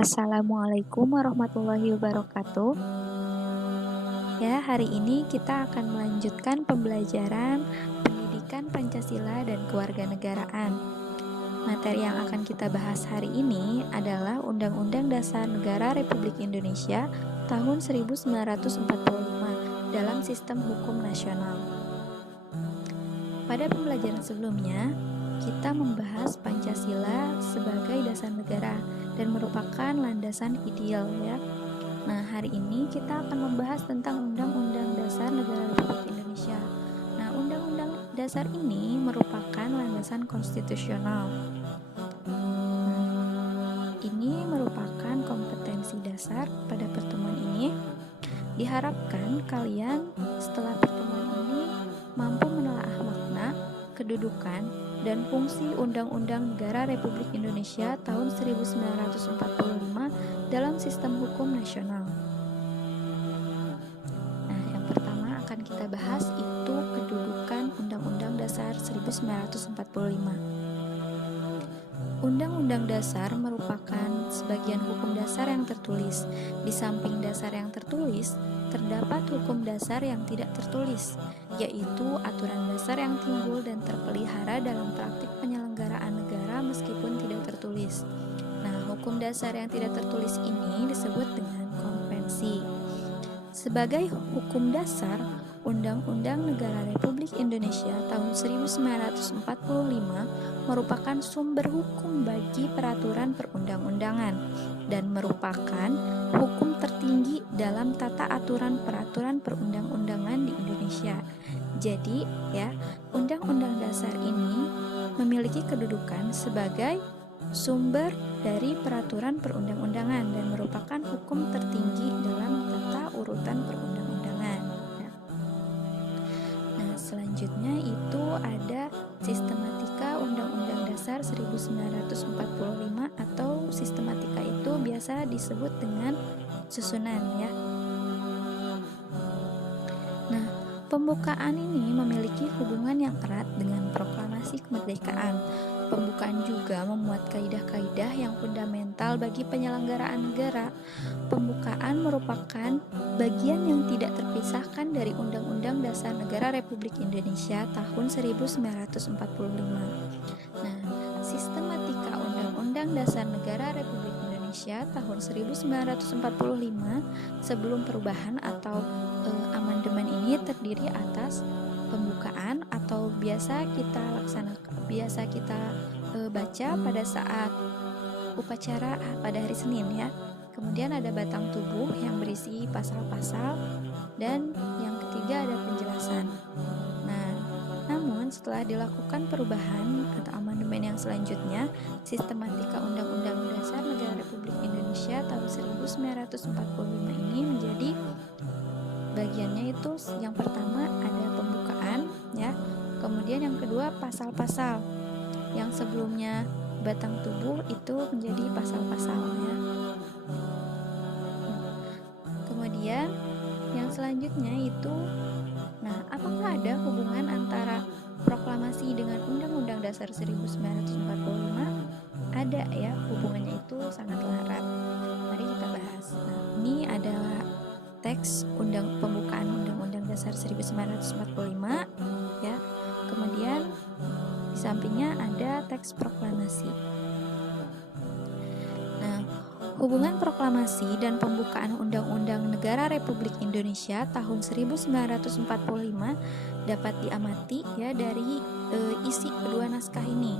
Assalamualaikum warahmatullahi wabarakatuh. Ya, hari ini kita akan melanjutkan pembelajaran pendidikan Pancasila dan kewarganegaraan. Materi yang akan kita bahas hari ini adalah Undang-Undang Dasar Negara Republik Indonesia tahun 1945 dalam sistem hukum nasional. Pada pembelajaran sebelumnya, kita membahas Pancasila sebagai dasar negara dan merupakan landasan ideal ya. Nah, hari ini kita akan membahas tentang Undang-Undang Dasar Negara Republik Indonesia. Nah, Undang-Undang Dasar ini merupakan landasan konstitusional. Ini merupakan kompetensi dasar pada pertemuan ini. Diharapkan kalian setelah pertemuan ini mampu menelaah makna, kedudukan, dan fungsi Undang-Undang Negara Republik Indonesia tahun 1945 dalam sistem hukum nasional. Nah, yang pertama akan kita bahas itu kedudukan Undang-Undang Dasar 1945. Undang-Undang Dasar merupakan sebagian hukum dasar yang tertulis. Di samping dasar yang tertulis, terdapat hukum dasar yang tidak tertulis, yaitu aturan dasar yang timbul dan terpelihara dalam praktik penyelenggaraan negara meskipun tidak tertulis. Nah, hukum dasar yang tidak tertulis ini disebut dengan konvensi. Sebagai hukum dasar, Undang-Undang Negara Republik Indonesia tahun 1945 merupakan sumber hukum bagi peraturan perundang-undangan dan merupakan hukum tertinggi dalam tata aturan peraturan perundang-undangan di Indonesia. Jadi, ya, Undang-Undang Dasar ini memiliki kedudukan sebagai sumber dari peraturan perundang-undangan dan merupakan hukum tertinggi dalam tata urutan perundang-undangan. Nah, selanjutnya itu ada sistematika Undang-Undang Dasar 1945 atau sistematika itu biasa disebut dengan susunan ya. Nah, pembukaan ini memiliki hubungan yang erat dengan proklamasi kemerdekaan. Pembukaan juga memuat kaidah-kaidah yang fundamental bagi penyelenggaraan negara. Pembukaan merupakan bagian yang tidak terpisahkan dari Undang-Undang Dasar Negara Republik Indonesia tahun 1945. Nah, sistematika Undang-Undang Dasar Negara Republik Indonesia tahun 1945 sebelum perubahan atau amandemen ini terdiri atas pembukaan atau biasa kita baca pada saat upacara pada hari Senin ya. Kemudian ada batang tubuh yang berisi pasal-pasal dan yang ketiga ada penjelasan. Nah, namun setelah dilakukan perubahan atau amandemen yang selanjutnya, sistematika Undang-Undang Dasar Negara Republik Indonesia tahun 1945 ini menjadi bagiannya itu yang pertama ada pembukaan ya, kemudian yang kedua pasal-pasal, yang sebelumnya batang tubuh itu menjadi pasal-pasalnya. Kemudian yang selanjutnya itu, nah apakah ada hubungan antara proklamasi dengan Undang-Undang Dasar 1945? Ada ya, hubungannya itu sangat erat. Mari kita bahas. Nah, ini adalah teks pembukaan Undang-Undang Dasar 1945 ya. Kemudian di sampingnya ada teks proklamasi. Nah, hubungan proklamasi dan pembukaan Undang-Undang Negara Republik Indonesia tahun 1945 dapat diamati ya dari isi kedua naskah ini.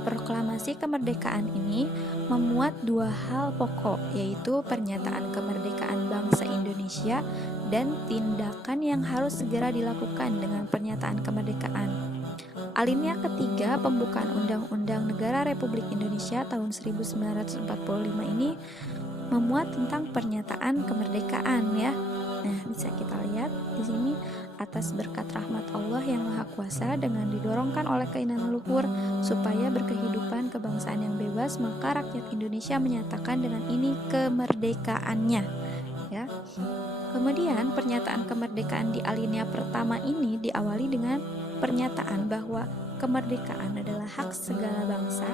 Proklamasi kemerdekaan ini memuat dua hal pokok, yaitu pernyataan kemerdekaan bangsa Indonesia dan tindakan yang harus segera dilakukan dengan pernyataan kemerdekaan. Alinea ketiga pembukaan Undang-Undang Negara Republik Indonesia tahun 1945 ini memuat tentang pernyataan kemerdekaan ya. Nah, bisa kita lihat di sini, atas berkat rahmat Allah yang Maha Kuasa dengan didorongkan oleh keinginan luhur supaya berkehidupan kebangsaan yang bebas, maka rakyat Indonesia menyatakan dengan ini kemerdekaannya ya. Kemudian pernyataan kemerdekaan di alinea pertama ini diawali dengan pernyataan bahwa kemerdekaan adalah hak segala bangsa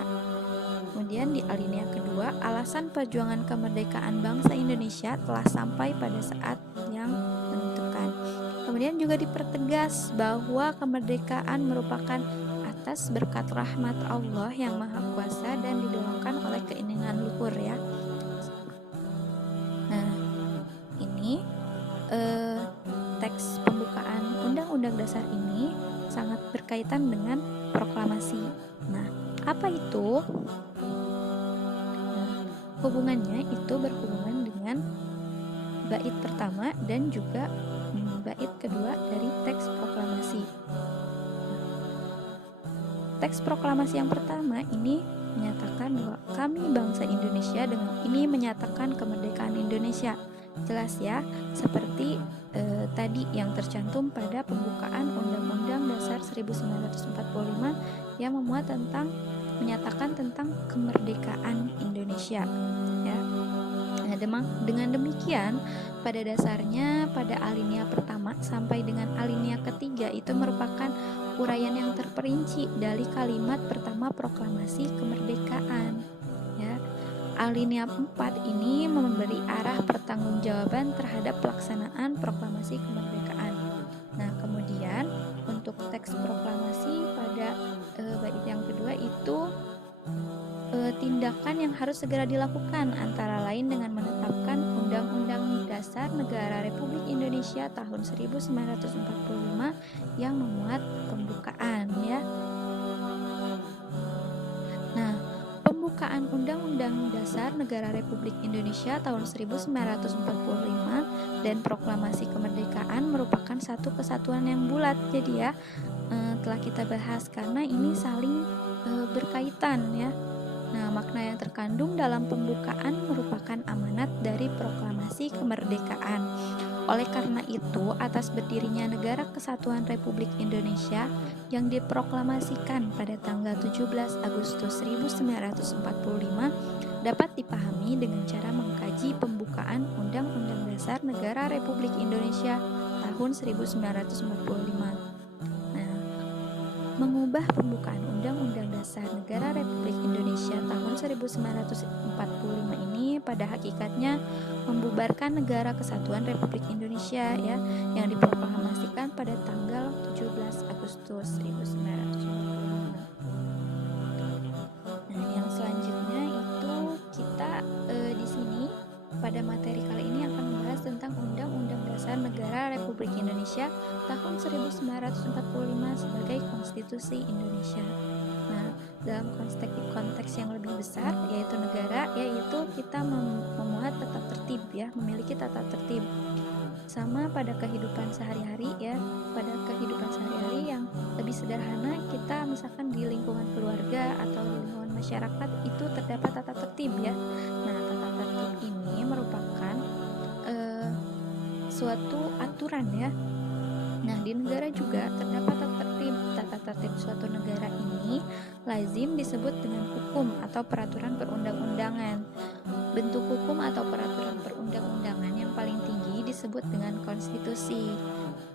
Kemudian di alinea kedua, alasan perjuangan kemerdekaan bangsa Indonesia telah sampai pada saat yang menentukan. Kemudian juga dipertegas bahwa kemerdekaan merupakan atas berkat rahmat Allah yang Maha Kuasa dan didorongkan oleh keinginan luhur ya. Nah, ini teks pembukaan Undang-Undang Dasar ini sangat berkaitan dengan proklamasi. Nah, apa itu? Nah, hubungannya itu berhubungan dengan bait pertama dan juga bait kedua dari teks proklamasi. Teks proklamasi yang pertama ini menyatakan bahwa kami bangsa Indonesia dengan ini menyatakan kemerdekaan Indonesia. Jelas ya, seperti tadi yang tercantum pada pembukaan Undang-Undang Dasar 1945 yang menyatakan tentang kemerdekaan Indonesia ya. Nah, dengan demikian pada dasarnya pada alinea pertama sampai dengan alinea ketiga itu merupakan uraian yang terperinci dari kalimat pertama proklamasi kemerdekaan ya. Alinea 4 ini memberi arah pertanggungjawaban terhadap pelaksanaan proklamasi kemerdekaan. Nah, kemudian untuk teks proklamasi pada bait yang kedua itu tindakan yang harus segera dilakukan antara lain dengan menetapkan Undang-Undang Dasar Negara Republik Indonesia tahun 1945 yang memuat pembukaan ya. Nah, pembukaan Undang-Undang Dasar Negara Republik Indonesia tahun 1945 dan proklamasi kemerdekaan merupakan satu kesatuan yang bulat. Jadi ya, telah kita bahas karena ini saling berkaitan ya. Nah, makna yang terkandung dalam pembukaan merupakan amanat dari proklamasi kemerdekaan. Oleh karena itu, atas berdirinya Negara Kesatuan Republik Indonesia yang diproklamasikan pada tanggal 17 Agustus 1945 dapat dipahami dengan cara mengkaji pembukaan Undang-Undang Dasar Negara Republik Indonesia tahun 1945. Mengubah pembukaan Undang-Undang Dasar Negara Republik Indonesia tahun 1945 ini pada hakikatnya membubarkan Negara Kesatuan Republik Indonesia ya, yang diproklamasikan pada tanggal 17 Agustus 1945. Nah, yang selanjutnya itu kita di sini pada materi kali ini akan membahas tentang Undang-Undang Dasar Negara Republik Indonesia tahun 1945 sebagai Konstitusi Indonesia. Nah, dalam konteks yang lebih besar yaitu negara, yaitu kita memuat tata tertib ya, memiliki tata tertib. Sama pada kehidupan sehari-hari ya, pada kehidupan sehari-hari yang lebih sederhana, kita misalkan di lingkungan keluarga atau di lingkungan masyarakat itu terdapat tata tertib ya. Nah, tata tertib ini merupakan suatu aturan ya. Nah, di negara juga terdapat tata tertib suatu negara ini lazim disebut dengan hukum atau peraturan perundang-undangan. Bentuk hukum atau peraturan perundang-undangan yang paling tinggi disebut dengan konstitusi.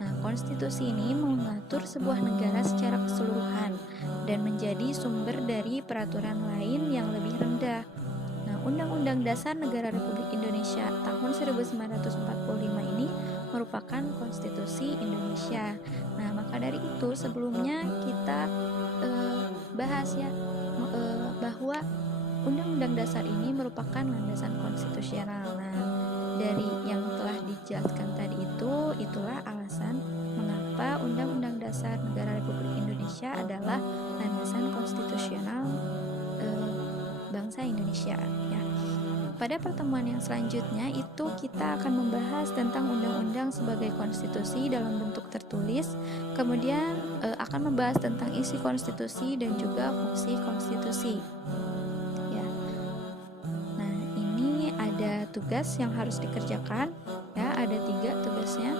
Nah, konstitusi ini mengatur sebuah negara secara keseluruhan dan menjadi sumber dari peraturan lain yang lebih rendah. Nah, Undang-Undang Dasar Negara Republik Indonesia tahun 1945 ini merupakan konstitusi Indonesia. Nah, maka dari itu sebelumnya kita bahas ya bahwa Undang-Undang Dasar ini merupakan landasan konstitusional. Nah, dari yang telah dijelaskan tadi itulah alasan mengapa Undang-Undang Dasar Negara Republik Indonesia adalah landasan konstitusional bangsa Indonesia ya. Pada pertemuan yang selanjutnya itu kita akan membahas tentang undang-undang sebagai konstitusi dalam bentuk tertulis, kemudian akan membahas tentang isi konstitusi dan juga fungsi konstitusi ya. Nah, ini ada tugas yang harus dikerjakan ya, ada 3 tugasnya,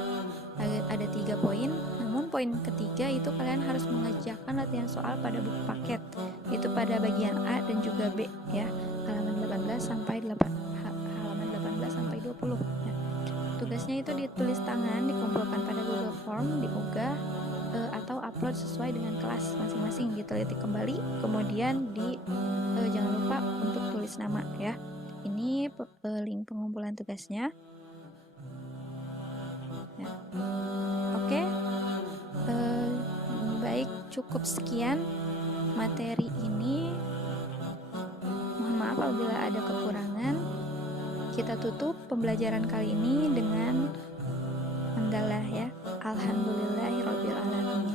ada 3 poin. Namun poin ketiga itu kalian harus mengerjakan latihan soal pada buku paket, itu pada bagian A dan juga B ya, halaman 18 sampai 20 ya. Tugasnya itu ditulis tangan, dikumpulkan pada Google Form, diunggah atau upload sesuai dengan kelas masing-masing, diteliti kembali, kemudian jangan lupa untuk tulis nama ya. Ini link pengumpulan tugasnya. Ya. Oke, baik, cukup sekian materi ini. Mohon maaf apabila ada kekurangan. Kita tutup pembelajaran kali ini dengan hamdalah ya. Alhamdulillahirobbilalamin.